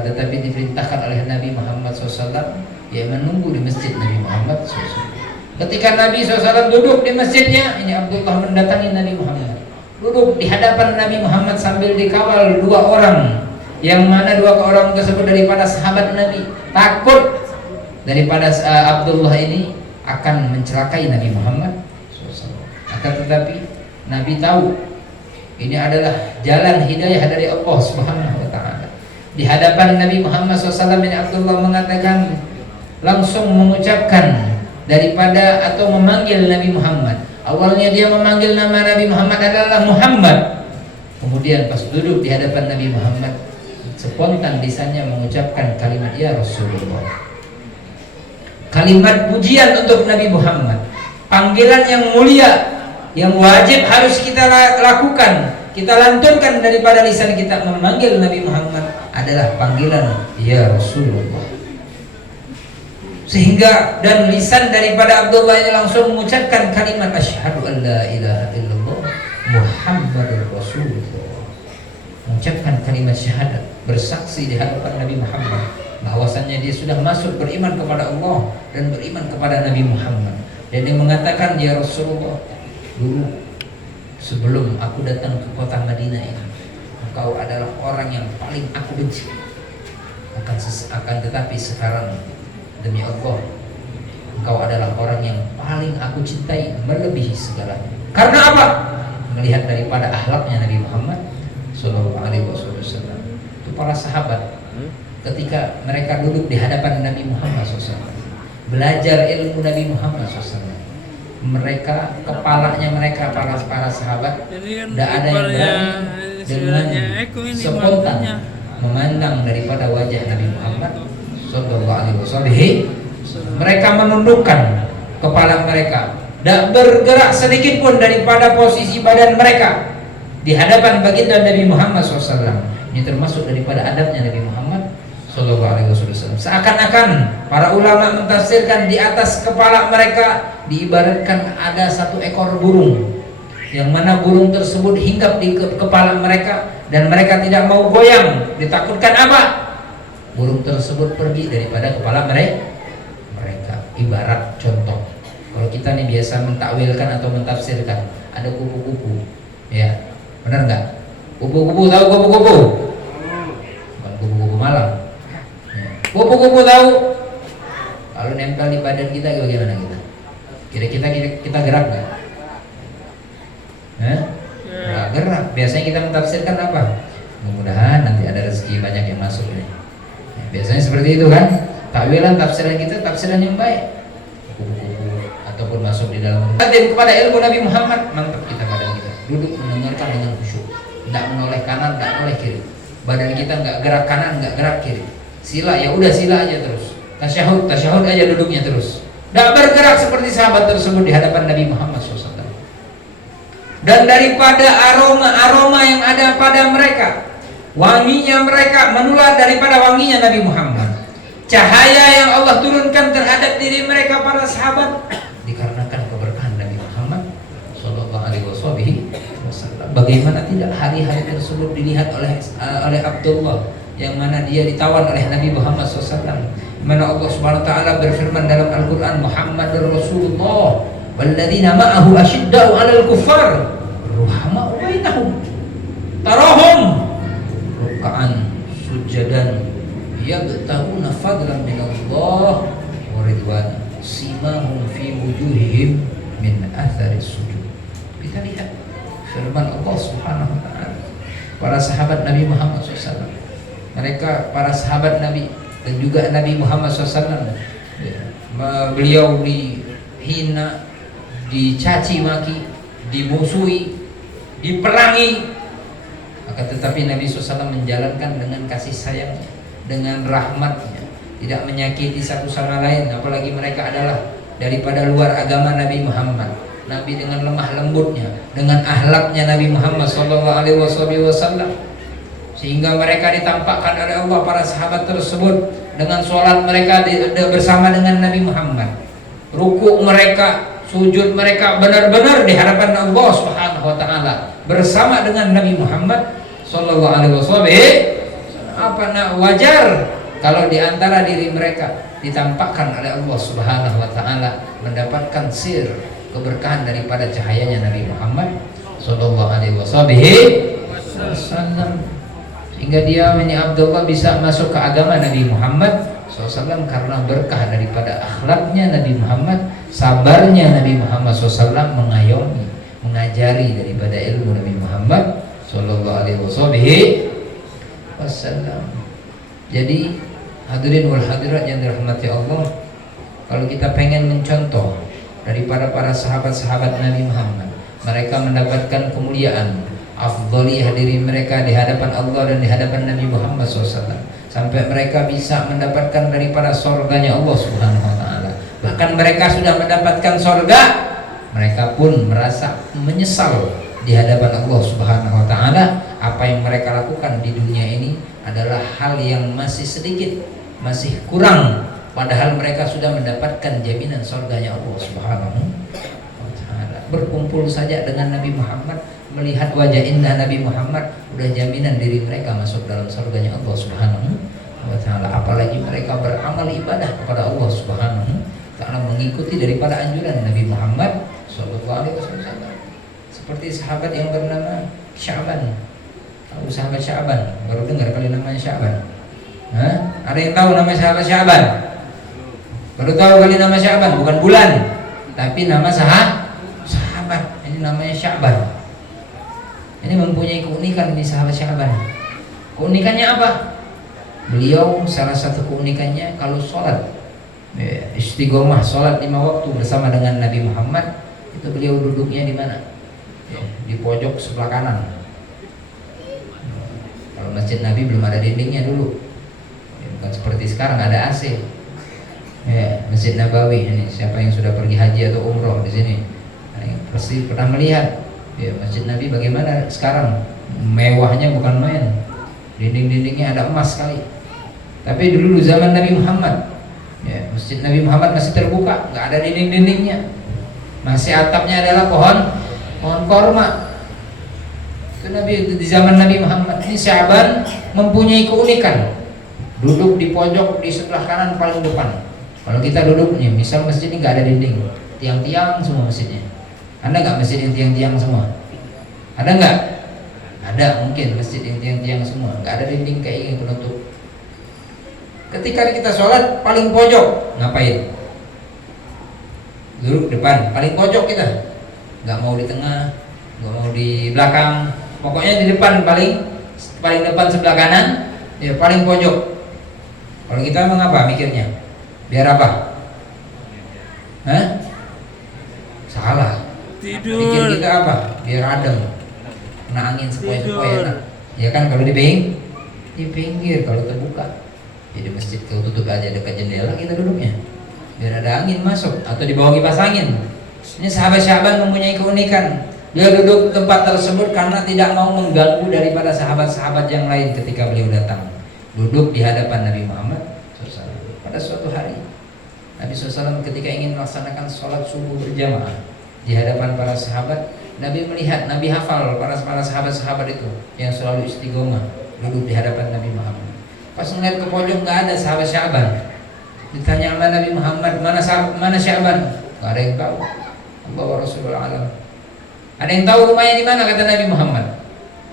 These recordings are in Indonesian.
tetapi diperintahkan oleh Nabi Muhammad SAW ya menunggu di masjid Nabi Muhammad SAW. Ketika Nabi SAW duduk di masjidnya, ini Abdullah mendatangi Nabi Muhammad, duduk di hadapan Nabi Muhammad sambil dikawal dua orang, yang mana dua orang tersebut daripada sahabat Nabi, takut daripada Abdullah ini akan mencelakai Nabi Muhammad SAW. Akan tetapi Nabi tahu ini adalah jalan hidayah dari Allah Subhanahu wa Ta'ala. Di hadapan Nabi Muhammad SAW ini Abdullah mengatakan, langsung mengucapkan daripada atau memanggil Nabi Muhammad. Awalnya dia memanggil nama Nabi Muhammad adalah Muhammad. Kemudian pas duduk di hadapan Nabi Muhammad, spontan lisannya mengucapkan kalimat ya Rasulullah. Kalimat pujian untuk Nabi Muhammad, panggilan yang mulia, yang wajib harus kita lakukan, kita lantunkan daripada lisan kita memanggil Nabi Muhammad adalah panggilan ya Rasulullah. Sehingga dan lisan daripada Abdullah ini langsung mengucapkan kalimat asyhadu an la ilaha illallah Muhammadur Rasulullah, mengucapkan kalimat syahadat, bersaksi di hadapan Nabi Muhammad bahwasannya dia sudah masuk beriman kepada Allah dan beriman kepada Nabi Muhammad. Dan dia mengatakan ya Rasulullah, dulu sebelum aku datang ke kota Madinah ini, engkau adalah orang yang paling aku benci. Akan tetapi sekarang demi Allah, engkau adalah orang yang paling aku cintai melebihi segalanya. Karena apa? Melihat daripada akhlaknya Nabi Muhammad Sallallahu Alaihi Wasallam. Itu para sahabat ketika mereka duduk di hadapan Nabi Muhammad SAW, belajar ilmu Nabi Muhammad SAW, mereka kepalanya mereka para sahabat tidak ada yang berani dengan spontan memandang daripada wajah Nabi Muhammad Sallallahu Alaihi Wasallam. Mereka menundukkan kepala mereka, tidak bergerak sedikit pun daripada posisi badan mereka di hadapan baginda Nabi Muhammad SAW. Ini termasuk daripada adabnya Nabi Muhammad Sallallahu Alaihi Wasallam. Seakan-akan para ulama mentafsirkan di atas kepala mereka diibaratkan ada satu ekor burung, yang mana burung tersebut hinggap di kepala mereka dan mereka tidak mau goyang. Ditakutkan apa? Burung tersebut pergi daripada kepala mereka. Ibarat contoh, kalau kita nih biasa mentakwilkan atau mentafsirkan, ada kupu-kupu, ya benar nggak? Kupu-kupu, tahu kupu-kupu? Bukan kupu-kupu malam. Kupu-kupu tahu? Kalau nempel di badan kita bagaimana kita? Kira-kira kita gerak nggak? Nggak gerak. Biasanya kita mentafsirkan apa? Mudah-mudahan nanti ada rezeki banyak yang masuk nih. Biasanya seperti itu kan? Takwilan tafsiran kita tafsiran yang baik. Kupu-kupu ataupun masuk di dalam hadir kepada ilmu Nabi Muhammad, mantap kita badan kita. Duduk mendengarkan dengan khusyuk. Tidak menoleh kanan, tidak menoleh kiri. Badan kita nggak gerak kanan, nggak gerak kiri. Sila ya udah sila aja terus. Tasyahud aja duduknya terus. Tidak bergerak seperti sahabat tersebut di hadapan Nabi Muhammad SAW. Dan daripada aroma yang ada pada mereka, wanginya mereka menular daripada wanginya Nabi Muhammad. Cahaya yang Allah turunkan terhadap diri mereka para sahabat dikarenakan keberkahan Nabi Muhammad Sallallahu Alaihi Wasallam. Bagaimana tidak hari-hari tersebut dilihat oleh Abdullah, yang mana dia ditawan oleh Nabi Muhammad SAW. Mana Allah Subhanahu Wa Taala berfirman dalam Al-Quran, Muhammadur Rasulullah walladzina ma'ahu asyiddau 'alal kuffar ruhama'u bainahum tarahum ruk'an sujadan yabtaguna fadlan minallah wa ridwan simahum fi wujuhihim min athari sujud. Kita lihat firman Allah Subhanahu wa taala. Para sahabat Nabi Muhammad SAW, mereka para sahabat Nabi dan juga Nabi Muhammad SAW, beliau dihina, dicaci maki, dimusuhi, diperangi, akan tetapi Nabi SAW menjalankan dengan kasih sayang, dengan rahmatnya, tidak menyakiti satu sama lain. Apalagi mereka adalah daripada luar agama Nabi Muhammad. Nabi dengan lemah lembutnya, dengan akhlaknya Nabi Muhammad Sallallahu Alaihi Wasallam, sehingga mereka ditampakkan oleh Allah para sahabat tersebut dengan sholat mereka bersama dengan Nabi Muhammad, ruku mereka, sujud mereka benar-benar di hadapan Allah Subhanahu Wa Taala bersama dengan Nabi Muhammad Sallallahu Alaihi Wasallam. wajar kalau di antara diri mereka ditampakkan oleh Allah Subhanahu wa taala mendapatkan sir keberkahan daripada cahayanya Nabi Muhammad sallallahu alaihi wasallam, sehingga dia Abdullah bisa masuk ke agama Nabi Muhammad SAW karena berkah daripada akhlaknya Nabi Muhammad, sabarnya Nabi Muhammad SAW mengayomi, mengajari daripada ilmu Nabi Muhammad sallallahu alaihi wasallam. Jadi hadirin wal hadirat yang dirahmati Allah, kalau kita pengen mencontoh daripada para sahabat-sahabat Nabi Muhammad, mereka mendapatkan kemuliaan, afdhaliyah diri mereka di hadapan Allah dan di hadapan Nabi Muhammad SAW, sampai mereka bisa mendapatkan daripada surganya Allah Subhanahu wa taala. Bahkan mereka sudah mendapatkan surga, mereka pun merasa menyesal di hadapan Allah Subhanahu wa taala. Apa yang mereka lakukan di dunia ini adalah hal yang masih sedikit, masih kurang, padahal mereka sudah mendapatkan jaminan surganya Allah Subhanahu wa taala. Berkumpul saja dengan Nabi Muhammad, melihat wajah indah Nabi Muhammad, udah jaminan diri mereka masuk dalam surganya Allah Subhanahu wa taala. Apalagi mereka beramal ibadah kepada Allah Subhanahu wa taala, mengikuti daripada anjuran Nabi Muhammad sallallahu alaihi wasallam. Seperti sahabat yang bernama Sya'ban. Tahu sahabat Sya'ban? Baru dengar kali namanya Sya'ban. Ada yang tahu nama sahabat Sya'ban? Baru tahu kali nama Sya'ban, bukan bulan, tapi nama sahabat. Ini namanya Sya'ban. Ini mempunyai keunikan, ini sahabat Sya'ban. Keunikannya apa? Beliau salah satu keunikannya kalau sholat, istiqomah sholat 5 waktu bersama dengan Nabi Muhammad, itu beliau duduknya di mana? Di pojok sebelah kanan. Kalau masjid Nabi belum ada dindingnya dulu, bukan seperti sekarang ada AC. Masjid Nabawi ini, siapa yang sudah pergi haji atau umroh di sini pasti pernah melihat masjid Nabi bagaimana sekarang, mewahnya bukan main, dinding-dindingnya ada emas sekali. Tapi dulu zaman Nabi Muhammad, masjid Nabi Muhammad masih terbuka, nggak ada dinding-dindingnya, masih atapnya adalah pohon korma. Itu Nabi di zaman Nabi Muhammad. Ini Sya'ban mempunyai keunikan, duduk di pojok di sebelah kanan paling depan. Kalau kita duduk nih, misal masjid ini nggak ada dinding, tiang-tiang semua masjidnya. Ada nggak masjid yang tiang-tiang semua? Ada nggak? Ada, mungkin masjid yang tiang-tiang semua, nggak ada dinding kayak ini penutup. Ketika kita sholat paling pojok, ngapain? Duduk depan, paling pojok kita. Nggak mau di tengah, nggak mau di belakang, pokoknya di depan, paling depan sebelah kanan, ya paling pojok. Kalau kita mengapa mikirnya? Biar apa? Salah. Tidur. Pikir kita apa? Biar adem, kena angin sepoi-sepoi enak. Ya kan, kalau di pinggir, kalau terbuka. Jadi masjid kalau tutup aja dekat jendela kita duduknya, biar ada angin masuk, atau di bawah kipas angin. Ini sahabat Sya'ban mempunyai keunikan, dia duduk tempat tersebut karena tidak mau mengganggu daripada sahabat-sahabat yang lain ketika beliau datang. Duduk di hadapan Nabi Muhammad SAW. Pada suatu hari Nabi SAW ketika ingin melaksanakan sholat subuh berjamaah di hadapan para sahabat, Nabi melihat, Nabi hafal para sahabat-sahabat itu yang selalu istiqomah duduk di hadapan Nabi Muhammad. Pas ngeliat ke pojok nggak ada sahabat Sya'ban. Ditanya sama Nabi Muhammad, mana Sya'ban? Nggak ada yang tahu. Allah wa Rasulullah alam. Ada yang tahu rumahnya di mana, kata Nabi Muhammad.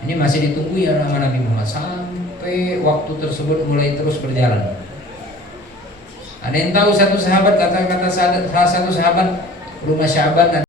Ini masih ditunggu ya nama Nabi Muhammad sampai waktu tersebut mulai terus berjalan. Ada yang tahu satu sahabat, kata salah satu sahabat rumah Sya'ban